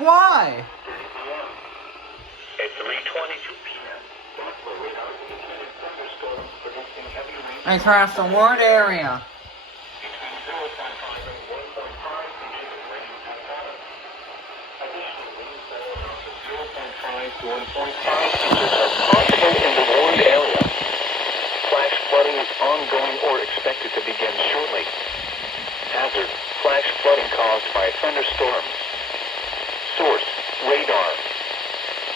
Why? At 3:22 p.m., Doppler radar indicated thunderstorms predicting heavy rain. It's across the word area. Between 0.5 and 1.5 inches of rain at bottom. Additional rainfall amounts of 0.5 to 1.5 inches are possible in the warned area. Flash flooding is ongoing or expected to begin shortly. Hazard: flash flooding caused by thunderstorms. Source: radar.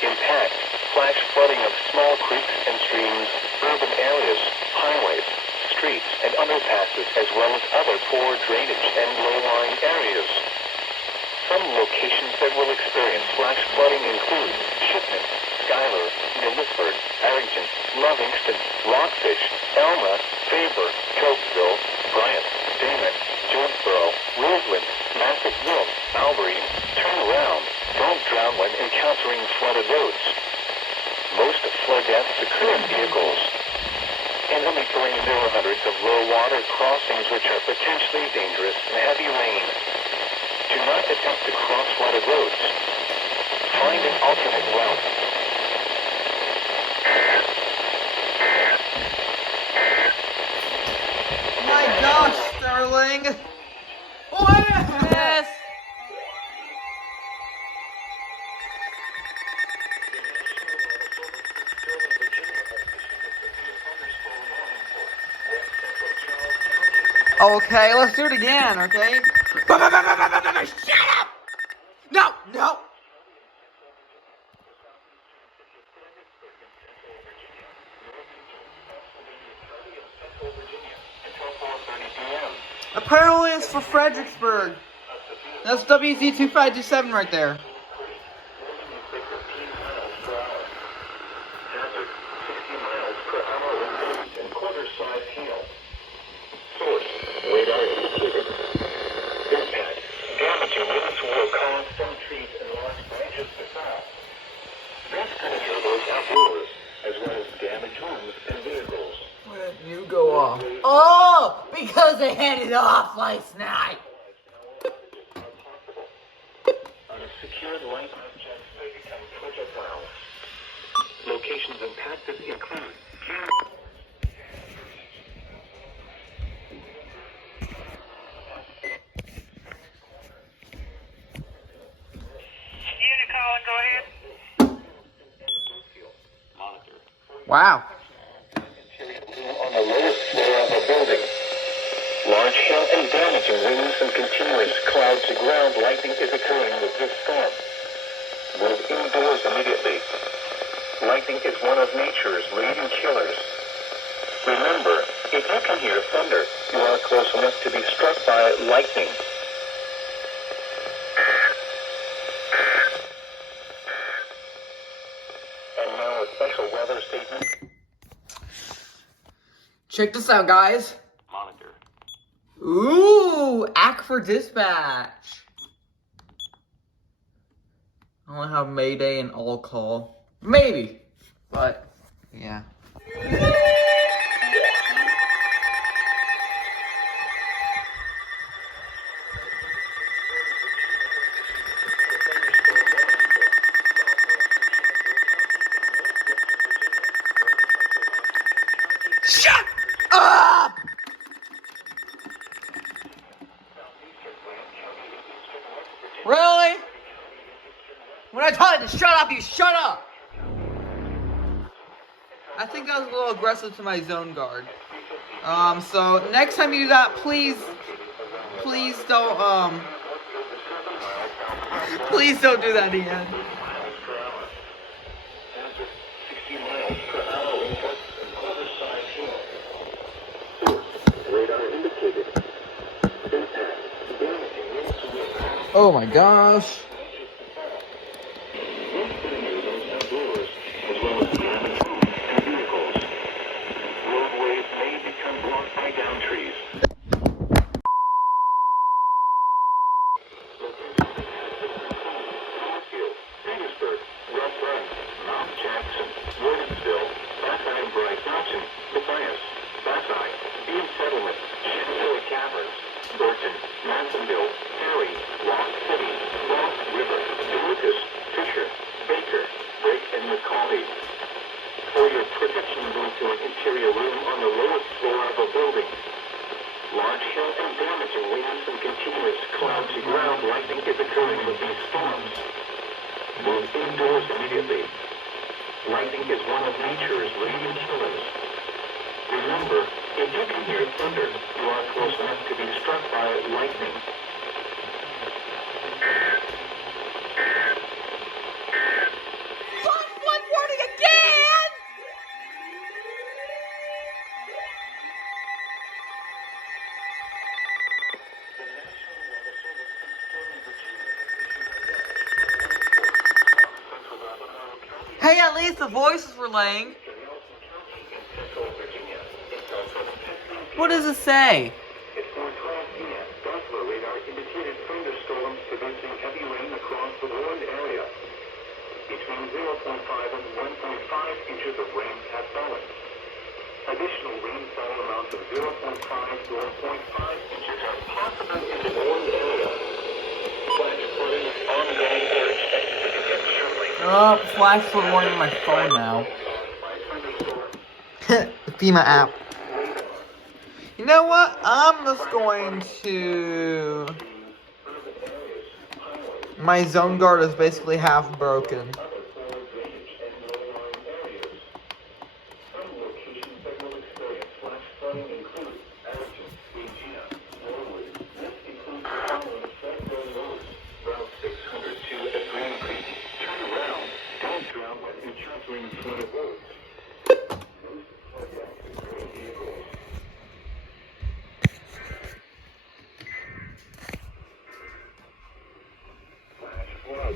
Impact: flash flooding of small creeks and streams, urban areas, highways, streets, and underpasses, as well as other poor drainage and low-lying areas. Some locations that will experience flash flooding include Shipman, Schuyler, New Milford, Arrington, Lovingston, Rockfish, Elma, Faber, Cokesville, Bryant, Damon, Jonesboro, Roseland, Massacville, Albury. Turn around. Don't drown when encountering flooded roads. Most flood deaths occur in vehicles. In the terrain, there are hundreds of low water crossings which are potentially dangerous in heavy rain. Do not attempt to cross flooded roads. Find an alternate route. My gosh, Sterling! Yes! Okay, let's do it again, okay? Shut up! No, no! Apparently it's for Fredericksburg. That's WZ2527 right there. Where did you go off? Oh, because they had it off last night. Unsecured light objects may become projectiles. Locations impacted include go ahead. Monitor. Wow. On the lowest floor of a building. Large hail and damaging winds and continuous cloud to ground lightning is occurring with this storm. Move indoors immediately. Lightning is one of nature's leading killers. Remember, if you can hear thunder, you are close enough to be struck by lightning. And now a special weather statement. Check this out, guys. Monitor. Ooh, act for dispatch. I only have Mayday and all call. Maybe. But, yeah. Shut up! Really? When I told you to shut up, you shut up! I think that was a little aggressive to my zone guard. So next time you do that, please don't, please don't do that again. Oh my gosh. Roadways may become blocked by down trees. Petersburg, Rough Run, Mount Jackson, Warrensville, Buckeye and Bryce Mountain, Matthias, Buckeye, Bean Settlement, Shenandoah Caverns, Burton, Mansonville, Perry, Rock City, Rock River, Duluth Cloud to ground lightning is occurring with these storms. Move indoors immediately. Lightning is one of nature's raging killers. Remember, if you can hear thunder, you are close enough to be struck by lightning. Flood warning again! Hey, at least the voices were laying. What does it say? At 4:12 p.m., Doppler radar indicated thunderstorms producing heavy rain across the warned area. Between 0.5 and 1.5 inches of rain have fallen. Additional rainfall amounts of 0.5 to 1.5 inches are possible in the warned area. Flash flooding and ongoing are expected to begin shortly. Oh, flash flood warning on my phone now. FEMA app. You know what? I'm just going to... My zone guard is basically half broken.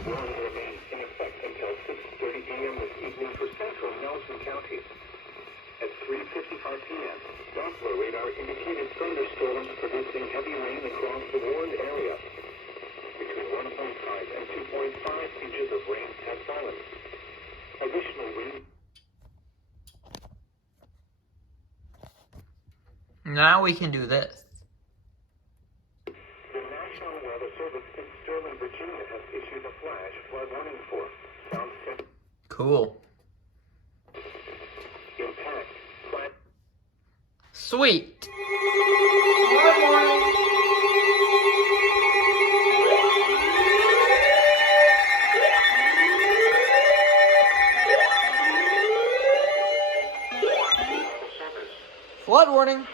Warning remains in effect until 6:30 a.m. this evening for central Nelson County. At 3:55 p.m., Doppler radar indicated thunderstorms producing heavy rain across the warned area. Between 1.5 and 2.5 inches of rain have fallen. Additional rain. Now we can do this. The National Weather Service in Sterling, Virginia has issued a flash flood warning for South Central. Cool. Impact. Flash. Sweet. Flood warning.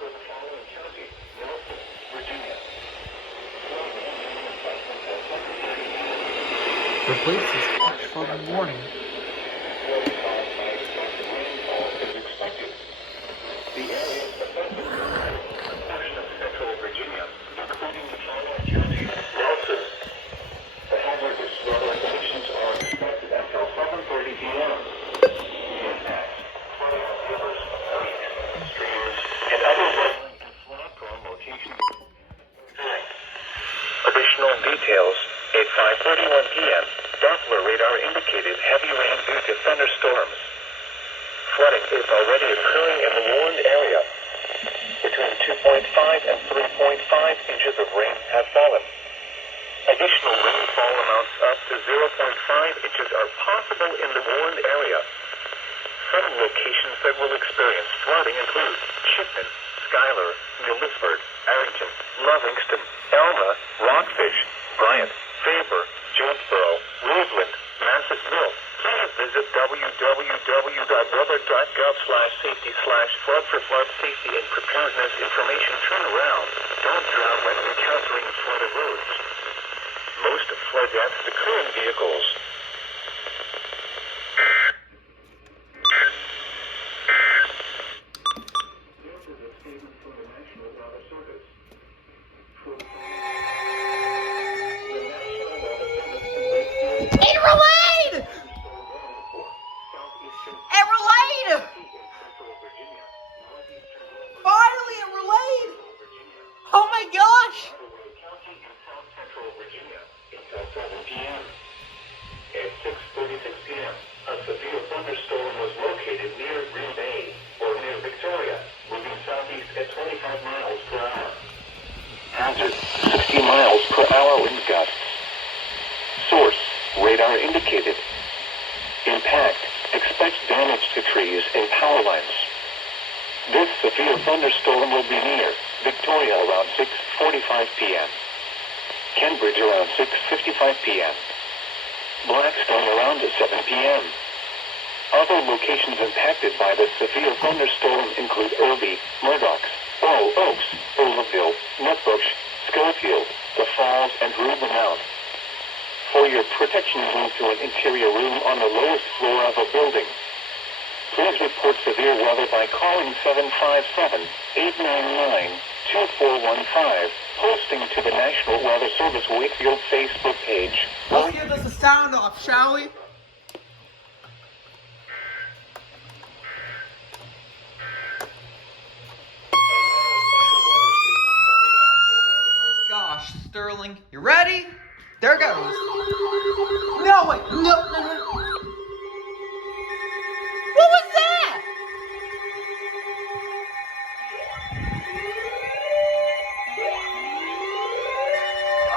Replace this flood warning. Additional details. At 5:31 p.m., Doppler radar indicated heavy rain due to thunderstorms. Flooding is already occurring in the warned area. Between 2.5 and 3.5 inches of rain have fallen. Additional rainfall amounts up to 0.5 inches are possible in the warned area. Some locations that will experience flooding include Shipman, Schuyler, New Lisford, Arrington, Lovingston, Elma, Rockfish, Bryant, Faber, Jonesboro, Roseland, Massacville. Please visit www.weather.gov/safety/flood for flood safety and preparedness information. Turn around. Don't drown when encountering flooded roads. Most flood deaths occur in vehicles. This is a statement from the National Weather Service. It relayed! It relayed! Finally, it relayed! Oh my gosh! At 6:36 p.m., a severe thunderstorm was located near Green Bay, or near Victoria, moving southeast at 25 miles per hour. Hazard, 60 miles per hour wind gusts. Source, radar indicated. Impact, expect damage to trees and power lines. This severe thunderstorm will be near Victoria around 6:45 p.m. Cambridge around 6:55 p.m. Blackstone around 7 p.m. Other locations impacted by the severe thunderstorm include Irby, Murdoch, All Oaks, Olaville, Nutbush, Schofield, The Falls, and Reuben Mount. For your protection, move to an interior room on the lowest floor of a building. Please report severe weather by calling 757-899-2415, posting to the National Weather Service Wakefield Facebook page. Let's give this a sound off, shall we? Gosh, Sterling, you ready? There goes. No, wait, no. What was that?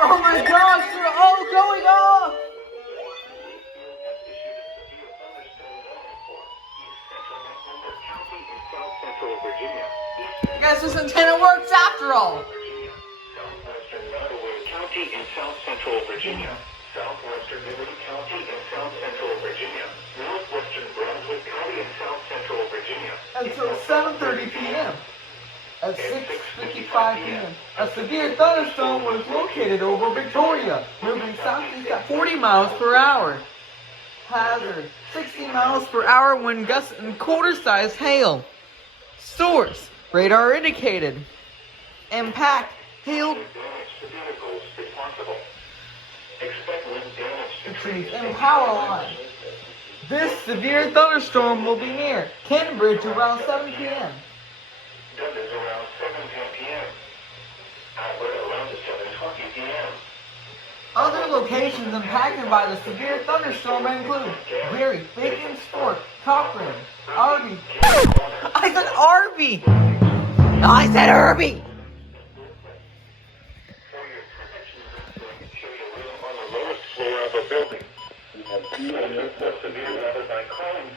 Oh my gosh, they're all going off. Guys, this antenna works after all. County in South Central Virginia, Southwestern Liberty County in South Central Virginia, Northwestern Brunswick County in South Central Virginia. Until 7:30 p.m. At 6:55 p.m., a severe thunderstorm was located over Victoria, moving southeast at 40 miles per hour. Hazard, 60 miles per hour wind gusts and quarter-sized hail. Source, radar indicated. Impact, hail to trees and power lines. This severe thunderstorm will be near Cambridge around 7 p.m. Dundas around 7:10 p.m. Alberta around 7:20 p.m. Other locations impacted by the severe thunderstorm include Gary, Bacon, Sport, Cochrane, Arby. I said Arby! No, I said Irby! On the lowest floor of a building. For severe weather by calling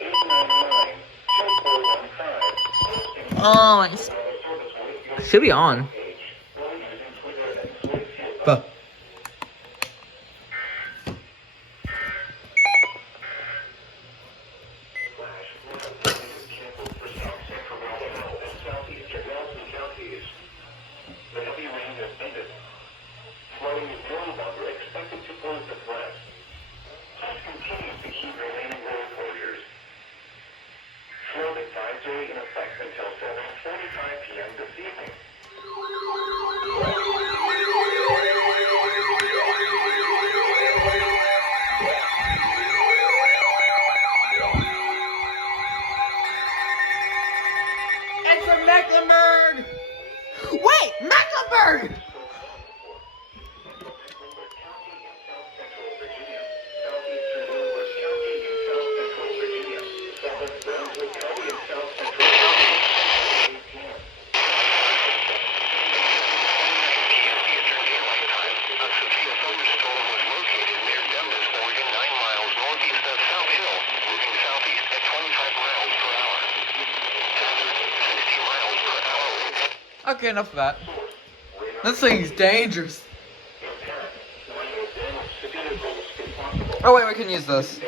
757-899-2415. Oh, should be on. But The heavy rain has ended. Flooding is no longer expected to pose a threat. Please continue to keep remaining road closures. Flood advisory in effect until 7:45 p.m. this evening. it's from Mecklenburg! Wait, Mecklenburg! Okay, enough of that. This thing's dangerous. Oh wait, we can use this.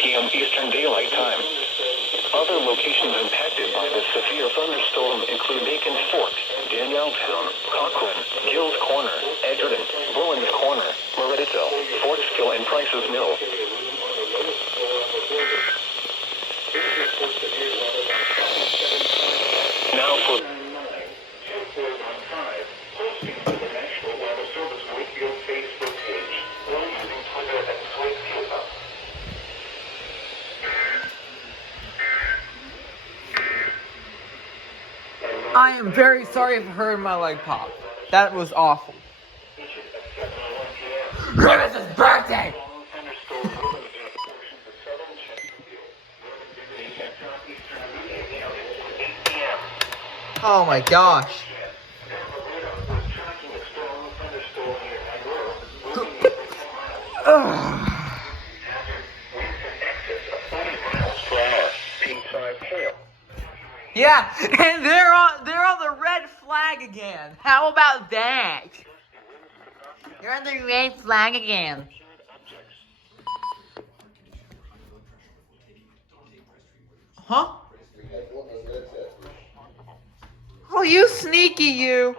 p.m. Eastern Daylight Time. Other locations impacted by the severe thunderstorm include Bacon Fort, Danieltown, Cochrane, Gills Corner, Edgerton, Bruins Corner, Meredithville, Fortsville, and Price's Mill. Now for posting to the National Weather Service Wakefield Facebook page or using Twitter at Wakefield Up. I am very sorry if I heard my leg pop. That was awful. Grimace's birthday! Oh my gosh. Yeah, and they're on the red flag again. How about that? They're on the red flag again. Huh? Oh, you sneaky you.